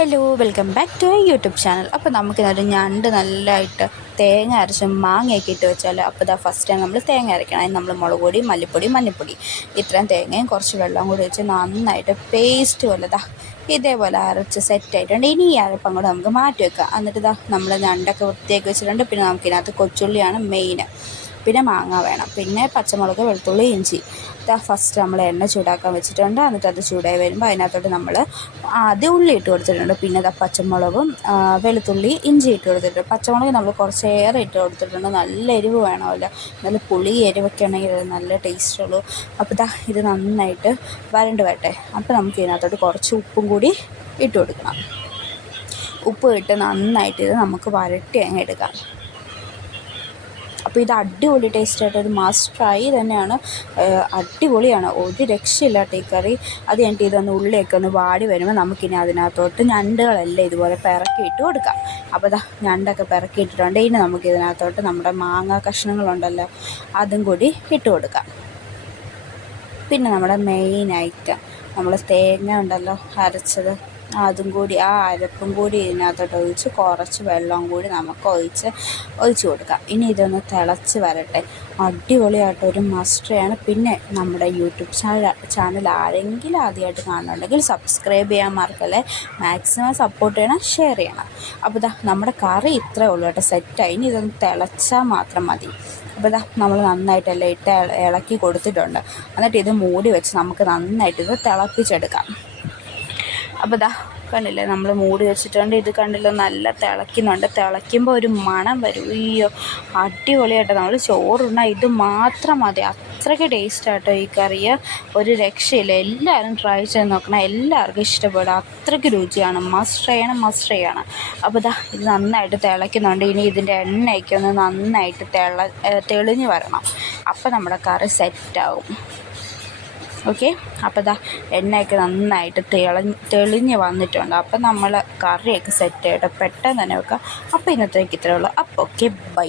Hello welcome back to YouTube channel അപ്പോൾ നമുക്കിന്നൊരു ഞണ്ട് നല്ലതായിട്ട് തേങ്ങ അരച്ച് മാങ്ങയൊക്കെ ഇട്ട് വെച്ചാൽ അപ്പോൾ ഇതാ ഫസ്റ്റ് നമ്മൾ തേങ്ങ അരയ്ക്കണം അതിന് നമ്മൾ മുളക് പൊടി മല്ലിപ്പൊടി മഞ്ഞൾപ്പൊടി ഇത്രയും തേങ്ങയും കുറച്ച് വെള്ളം കൂടി വെച്ച് നന്നായിട്ട് പേസ്റ്റ് പോലെ ഇതാ ഇതേപോലെ അരച്ച് സെറ്റായിട്ടുണ്ട് ഇനി ഈ അരപ്പം കൂടെ നമുക്ക് മാറ്റി വെക്കാം. എന്നിട്ട് ഇതാ നമ്മൾ ഞണ്ടൊക്കെ വൃത്തിയാക്കി വെച്ചിട്ടുണ്ട്. പിന്നെ നമുക്കിതിനകത്ത് കൊച്ചുള്ളിയാണ് മെയിൻ പിന്നെ മാങ്ങ വേണം. പിന്നെ പച്ചമുളക് വെളുത്തുള്ളി ഇഞ്ചി. ഇതാ ഫസ്റ്റ് നമ്മൾ എണ്ണ ചൂടാക്കാൻ വെച്ചിട്ടുണ്ട്. എന്നിട്ട് അത് ചൂടായി വരുമ്പോൾ അതിനകത്തോട്ട് നമ്മൾ ആദ്യം ഉള്ളി ഇട്ട് കൊടുത്തിട്ടുണ്ട്. പിന്നെ ഇതാ പച്ചമുളകും വെളുത്തുള്ളി ഇഞ്ചി ഇട്ട് കൊടുത്തിട്ടുണ്ട്. പച്ചമുളക് നമ്മൾ കുറച്ചേറെ ഇട്ട് കൊടുത്തിട്ടുണ്ട്. നല്ല എരിവ് വേണമല്ലോ. നല്ല പുളി എരിവൊക്കെ ഉണ്ടെങ്കിൽ നല്ല ടേസ്റ്റ് ഉള്ളൂ. അപ്പോൾ ഇതാ ഇത് നന്നായിട്ട് വരണ്ട് വരട്ടെ. അപ്പോൾ നമുക്ക് ഇതിനകത്തോട്ട് കുറച്ച് ഉപ്പും കൂടി ഇട്ട് കൊടുക്കണം. ഉപ്പ് ഇട്ട് നന്നായിട്ട് ഇത് നമുക്ക് വരട്ടി അങ്ങ് എടുക്കാം. അപ്പോൾ ഇത് അടിപൊളി ടേസ്റ്റ് ആയിട്ട് ഒരു മസ്റ്റ് ട്രൈ തന്നെയാണ്. അടിപൊളിയാണ്. ഒരു രക്ഷയില്ല ടീ കറി അത് കഴിഞ്ഞിട്ട് ഇതൊന്ന് ഉള്ളിയൊക്കെ ഒന്ന് വാടി വരുമ്പോൾ നമുക്കിനി അതിനകത്തോട്ട് ഞണ്ടുകളെല്ലാം ഇതുപോലെ പിറക്കി ഇട്ട് കൊടുക്കാം. അപ്പോൾ ഇതാ ഞണ്ടൊക്കെ പിറക്കി ഇട്ടിട്ടുണ്ട്. ഇനി നമുക്ക് ഇതിനകത്തോട്ട് നമ്മുടെ മാങ്ങ കഷ്ണങ്ങളുണ്ടല്ലോ അതും കൂടി ഇട്ട് കൊടുക്കാം. പിന്നെ നമ്മുടെ മെയിൻ ഐറ്റം നമ്മൾ തേങ്ങ ഉണ്ടല്ലോ അരച്ചത്. അതും കൂടി ആ അരപ്പും കൂടി ഇതിനകത്തോട്ട് ഒഴിച്ച് കുറച്ച് വെള്ളം കൂടി നമുക്ക് ഒഴിച്ച് ഒഴിച്ച് കൊടുക്കാം. ഇനി ഇതൊന്ന് തിളച്ച് വരട്ടെ. അടിപൊളിയായിട്ട് ഒരു മസ്റ്ററിയാണ് പിന്നെ നമ്മുടെ യൂട്യൂബ് ചാനൽ ചാനൽ ആരെങ്കിലും ആദ്യമായിട്ട് കാണുന്നുണ്ടെങ്കിൽ സബ്സ്ക്രൈബ് ചെയ്യാൻ മറക്കല്ലേ. മാക്സിമം സപ്പോർട്ട് ചെയ്യണം ഷെയർ ചെയ്യണം. അപ്പോൾ ഇതാ നമ്മുടെ കറി ഇത്രേ ഉള്ളൂ കേട്ടോ സെറ്റായി ഇനി ഇതൊന്ന് തിളച്ചാൽ മാത്രം മതി. അപ്പോൾ ഇതാ നമ്മൾ നന്നായിട്ടല്ലേ ഇട്ട് ഇളക്കി കൊടുത്തിട്ടുണ്ട്. എന്നിട്ട് ഇത് മൂടി വെച്ച് നമുക്ക് നന്നായിട്ട് ഇത് തിളപ്പിച്ചെടുക്കാം. അപ്പോൾ ഇതാ കണ്ടില്ലേ നമ്മൾ മൂടി വെച്ചിട്ടുണ്ട്. ഇത് കണ്ടില്ലേ നല്ല തിളയ്ക്കുന്നുണ്ട്. തിളയ്ക്കുമ്പോൾ ഒരു മണം വരും. അയ്യോ അടിപൊളിയായിട്ട്. നമ്മൾ ചോറുണ്ണാൽ ഇത് മാത്രം മതി. അത്രയ്ക്ക് ടേസ്റ്റാട്ടോ ഈ കറിയ്. ഒരു രക്ഷയില്ല. എല്ലാവരും ട്രൈ ചെയ്ത് നോക്കണം. എല്ലാവർക്കും ഇഷ്ടപ്പെടും. അത്രയ്ക്ക് രുചിയാണ്. മസ്റ്റ് ചെയ്യണം മസ്റ്റ് ചെയ്യണം അപ്പോൾ ഇതാ ഇത് നന്നായിട്ട് തിളയ്ക്കുന്നുണ്ട്. ഇനി ഇതിന്റെ എണ്ണയൊക്കെ ഒന്ന് നന്നായിട്ട് തിള തെളിഞ്ഞ് വരണം. അപ്പോൾ നമ്മുടെ കറി സെറ്റാവും ഓക്കെ? അപ്പോൾ ഇതാ എണ്ണയൊക്കെ നന്നായിട്ട് തിളഞ്ഞ് തെളിഞ്ഞ് വന്നിട്ടുണ്ട്. അപ്പോൾ നമ്മൾ കറിയൊക്കെ സെറ്റ് ആയിട്ട് പെട്ടെന്ന് തന്നെ വെക്കാം. അപ്പോൾ ഇന്നത്തേക്ക് ഇത്രയേ ഉള്ളൂ. അപ്പോൾ ഓക്കെ ബൈ.